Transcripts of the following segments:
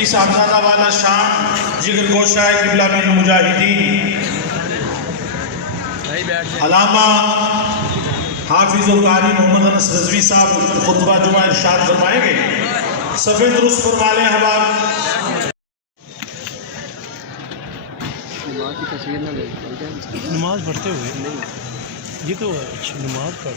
मौलवी साहबजादा वाला शान जिगर गोशा क़िबला मीर मुजाहिदीन अलामा हाफिज़ुल कारी मोहम्मद अनस रज़वी साहब खुतबा जुमा इरशाद फरमाएंगे। सफ़ेद दुरुस्त फरमा लें हवाल। नमाज पढ़ते हुए नहीं, ये तो नमाज पढ़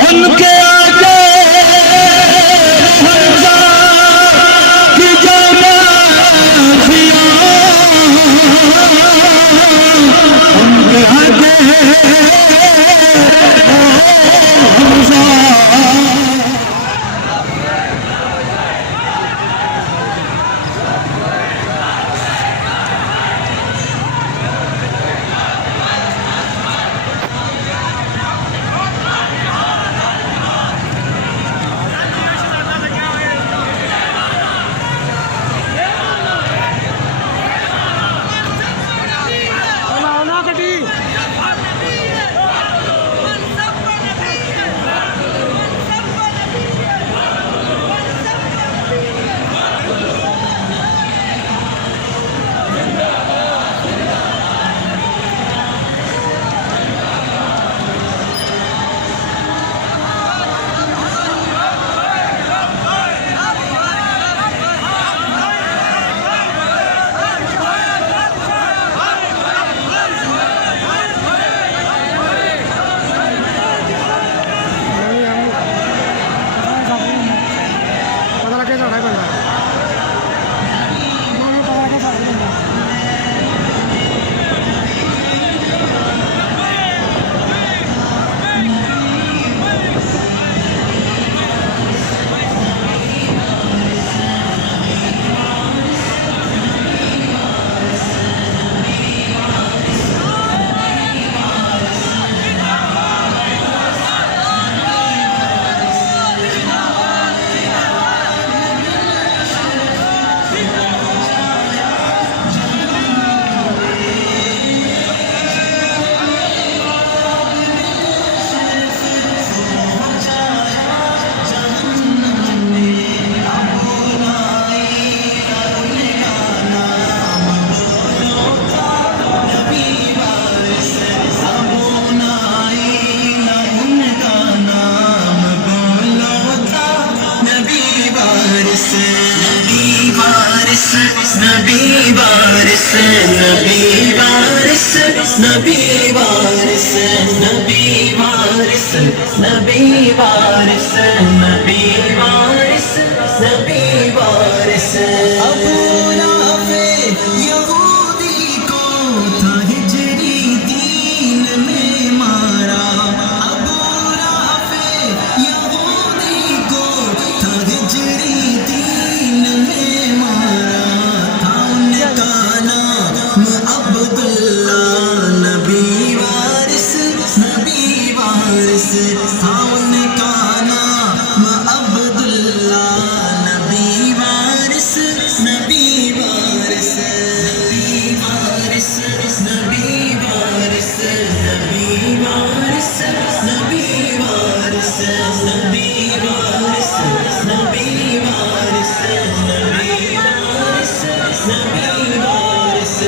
उनके आगे नबी वारिस नबी वारिस नबी वारिस नबी वारिस नबी वारिस नबी वारिस नबी वारिस अबू लाफे यहूदी को था हिजरी दीन में मारा अबू लाफे यहूदी को था हिजरी दीन में मारा था उनका नाम अब्दुल्ला नबी वारिस था उनका नाम अब्दुल्ला नबी वारिस नबी वारिस नबी वारिस नबी वारिस नबी वारिस नबी वारिस नबी वारिस नबी वारिस नबी वारिस नबी वारिस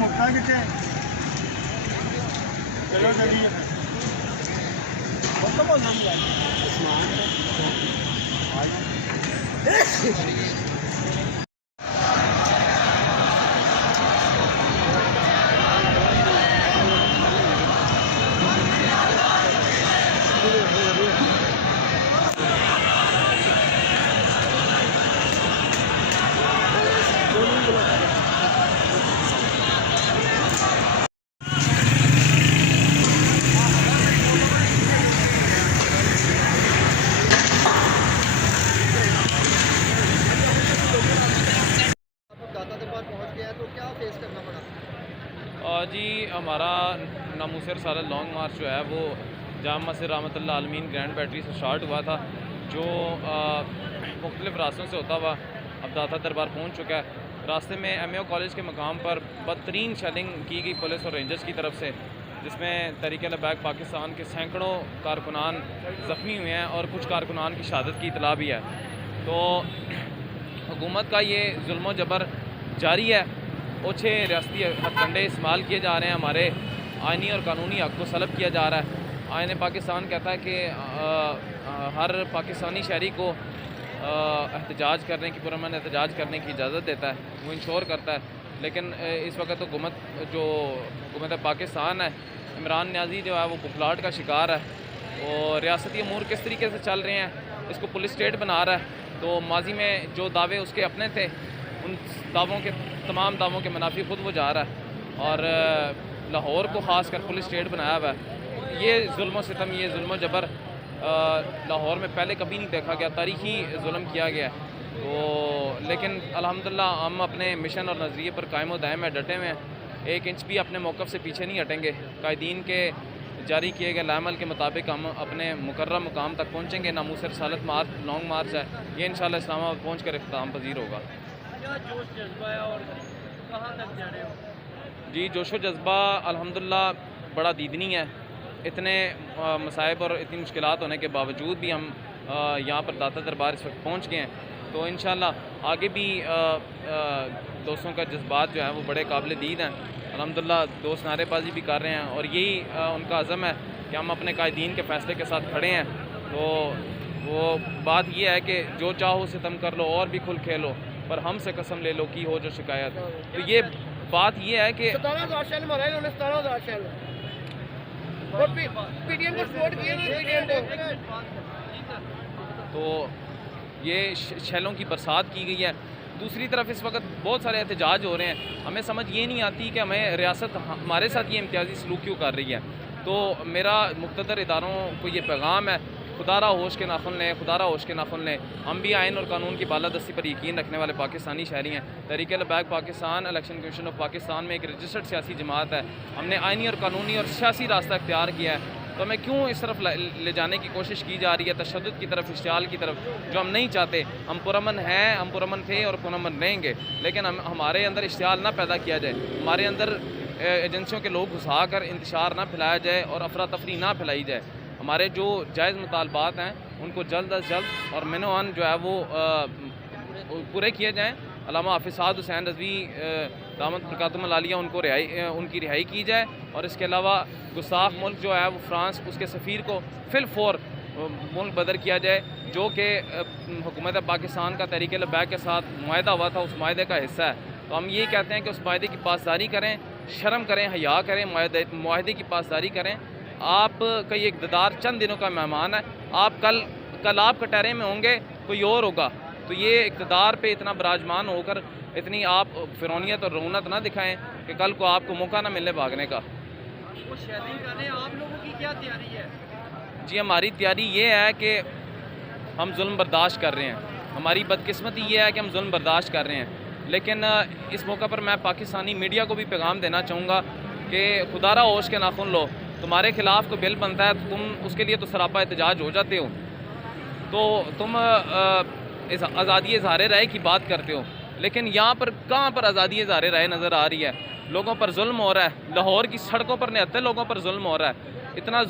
मुक्ता कितने चलो चलिए जी हमारा नामुसर सारा लॉन्ग मार्च जो है वो जामा मस्जिद रहमतुल्लाह आलमीन ग्रैंड बैटरी से स्टार्ट हुआ था, जो मुख्तलिफ़ रास्तों से होता हुआ अब दाता दरबार पहुंच चुका है। रास्ते में एमएओ कॉलेज के मकाम पर बदतरीन शेलिंग की गई पुलिस और रेंजर्स की तरफ से, जिसमें तहरीक लबैक पाकिस्तान के सैकड़ों कारकुनान ज़ख्मी हुए हैं और कुछ कारकुनान की शहादत की इतला भी है। तो हुकूमत का ये जुल्म जबर जारी है, ओछे रियासती हथकंडे इस्तेमाल किए जा रहे हैं, हमारे आइनी और कानूनी हक़ को सलब किया जा रहा है। आईन पाकिस्तान कहता है कि हर पाकिस्तानी शहरी को एहतजाज करने की, पुरअमन एहतजाज करने की इजाज़त देता है, वो इंश्योर करता है। लेकिन इस वक्त तो हुकूमत पाकिस्तान है, इमरान न्याजी जो है वो बुखलाहट का शिकार है और रियासती अमूर किस तरीके से चल रहे हैं इसको पुलिस स्टेट बना रहा है। तो माजी में जो दावे उसके अपने थे उन दावों के तमाम दावों के मुनाफी खुद वो जा रहा है और लाहौर को ख़ास कर पुलिस स्टेट बनाया हुआ है। ये जुल्म सितम, ये जुल्म जबर लाहौर में पहले कभी नहीं देखा गया, तारीख़ी जुल्म किया गया है। तो लेकिन अल्हम्दुलिल्लाह हम अपने मिशन और नज़रिए पर कायम दायम है, डटे हुए हैं, 1 इंच भी अपने मौक़िफ़ से पीछे नहीं हटेंगे। कायदीन के जारी किए गए लामल के मुताबिक हम अपने मुकर्रम मुकाम तक पहुँचेंगे। नामूस रसालत मार्च, लॉन्ग मार्च है, ये इंशाअल्लाह इस्लामाबाद पहुँच कर इख्तिताम पजीर होगा। जी जोशो जज्बा अल्हम्दुलिल्लाह बड़ा दीदनी है। इतने मसाइब और इतनी मुश्किलात होने के बावजूद भी हम यहाँ पर दाता दरबार इस वक्त पहुँच गए हैं। तो इंशाअल्लाह आगे भी दोस्तों का जज्बात जो है वो बड़े काबिल दीद हैं। अल्हम्दुलिल्लाह दोस्त नारेबाजी भी कर रहे हैं और यही उनका अज़म है कि हम अपने कायदीन के फ़ैसले के साथ खड़े हैं। तो वो बात ये है कि जो चाहो सितम कर लो और भी खुल खेलो, पर हमसे कसम ले लो की हो जो शिकायत। तो ये बात ये है कि 17,000 शैल मारा है इन्होंने, 17,000 शैल और पीडीएम को सपोर्ट किया ना, पीडीएम को। तो ये शैलों की बरसात की गई है। दूसरी तरफ इस वक्त बहुत सारे एहतजाज हो रहे हैं। हमें समझ ये नहीं आती कि हमें रियासत हमारे साथ ये इम्तियाज़ी सलूक क्यों कर रही है। तो मेरा मुक़्तदर इदारों को ये पैगाम है, खुदारा होश के नाखुन लें, खुदारा होश के नाखुन लें। हम भी आइन और कानून की बालादस्ती पर यकीन रखने वाले पाकिस्तानी शहरी हैं। Tehreek Labbaik Pakistan election commission of Pakistan में एक रजिस्टर्ड सियासी जमात है। हमने आइनी और कानूनी और सियासी रास्ता इख्तियार किया है। तो हमें क्यों इस तरफ ले जाने की कोशिश की जा रही है, तशद्दुद की तरफ, इश्तियाल की तरफ, जो हम नहीं चाहते। हम पुरअमन हैं, हम पुरअमन थे और पुरअमन रहेंगे, लेकिन हमारे अंदर इश्तियाल ना पैदा किया जाए, हमारे अंदर एजेंसियों के लोग घुसा कर इंतशार ना फैलाया जाए और अफरा तफरी ना फैलाई जाए। हमारे जो जायज़ मुतालबात हैं उनको जल्द अज जल्द और मिनोअन जो है वो पूरे किए जाएँ। अल्लामा हाफिज़ साद हुसैन रज़वी दामत बरकातुहुम अल-आलिया उनकी रिहाई की जाए और इसके अलावा गुस्ताख मुल्क जो है वो फ्रांस, उसके सफ़ीर को फिलफौर मुल्क बदर किया जाए, जो कि हुकूमत पाकिस्तान का तहरीक लबैक के साथ मुआहदा हुआ था, उस मुआहदे का हिस्सा है। तो हम ये कहते हैं कि उस मुआहदे की पासदारी करें, शर्म करें, हया करें, मुआहदे की पासदारी करें। आप का ये इक़्तिदार चंद दिनों का मेहमान है। आप कल आप कटहरे में होंगे, कोई और होगा। तो ये इक़्तिदार पे इतना बराजमान होकर इतनी आप फ़िरौनियत और रौनत ना दिखाएं कि कल को आपको मौका ना मिले भागने का। वो शादी करने आप लोगों की क्या तैयारी है? जी हमारी तैयारी ये है कि हम जुल्म बर्दाश्त कर रहे हैं। हमारी बदकिस्मती ये है कि हम जुल्म बर्दाश्त कर रहे हैं। लेकिन इस मौका पर मैं पाकिस्तानी मीडिया को भी पैगाम देना चाहूँगा कि खुदारा होश के नाखुन लो। तुम्हारे ख़िलाफ़ कोई बिल बनता है, तुम उसके लिए तो सरापा एहतजाज हो जाते हो। तो तुम आज़ादी इज़हार राय की बात करते हो, लेकिन यहाँ पर कहाँ पर आज़ादी इज़हार राय नज़र आ रही है? लोगों पर जुल्म हो रहा है। लाहौर की सड़कों पर 79 लोगों पर जुल्म हो रहा है। इतना इस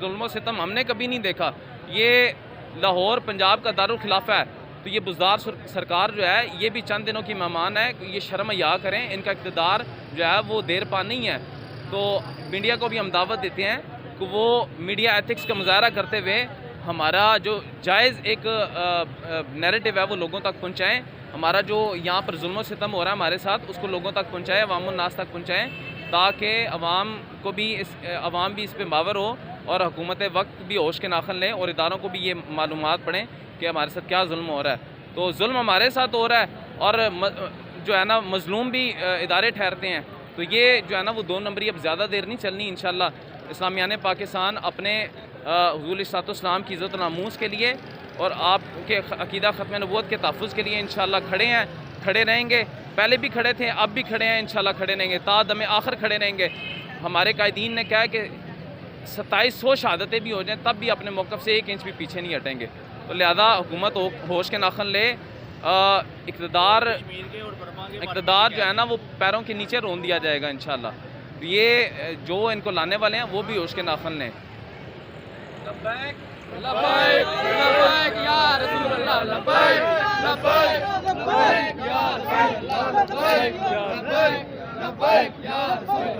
जुल्म सितम हमने कभी नहीं देखा। ये लाहौर पंजाब का दारुल खिलाफा है। तो ये बुज़दार सरकार जो है ये भी चंद दिनों की मेहमान है। ये शर्म या करें, इनका इक़्तिदार जो है वो देर पा नहीं है। तो मीडिया को भी हम दावत देते हैं कि वो मीडिया एथिक्स का मुजाहरा करते हुए हमारा जो जायज़ एक नैरेटिव है वो लोगों तक पहुँचाएँ। हमारा जो यहाँ पर जुल्म सितम हो रहा है हमारे साथ, उसको लोगों तक पहुँचाएँ, अवामुन नास तक पहुँचाएँ, ताकि अवाम भी इस पर बावर हो और हुकूमत वक्त भी होश के नाखन लें और इदारों को भी ये मालूमात पड़ें कि हमारे साथ क्या जुल्म हो रहा है। तो जुल्म हमारे साथ हो रहा है और जो है ना मज़लूम भी इदारे ठहरते हैं। तो ये जो है ना वो 2 नंबरी अब ज़्यादा देर नहीं चलनी। इंशाअल्लाह इस्लामियान पाकिस्तान अपने हुज़ूर इस्लाम की इज़्ज़त नामूस के लिए और आपके अक़ीदा ख़त्म नबूवत के तहफ़्फ़ुज़ के लिए इंशाअल्लाह खड़े हैं, खड़े रहेंगे। पहले भी खड़े थे, अब भी खड़े हैं, इंशाअल्लाह खड़े रहेंगे, ता दमे आखिर खड़े रहेंगे। हमारे कायदीन ने कहा है कि 2700 शहादतें भी हो जाएँ तब भी अपने मौक़िफ़ से 1 इंच भी पीछे नहीं हटेंगे। तो लिहाजा हुकूमत होश के नाखन ले। इक़्तिदार जो है ना वो पैरों के नीचे रोन दिया जाएगा इंशाअल्लाह। तो ये जो इनको लाने वाले हैं वो भी होश के नाखन लें। लब्बैक लब्बैक लब्बैक या रसूल अल्लाह, लब्बैक लब्बैक लब्बैक या रसूल अल्लाह, लब्बैक लब्बैक लब्बैक या रसूल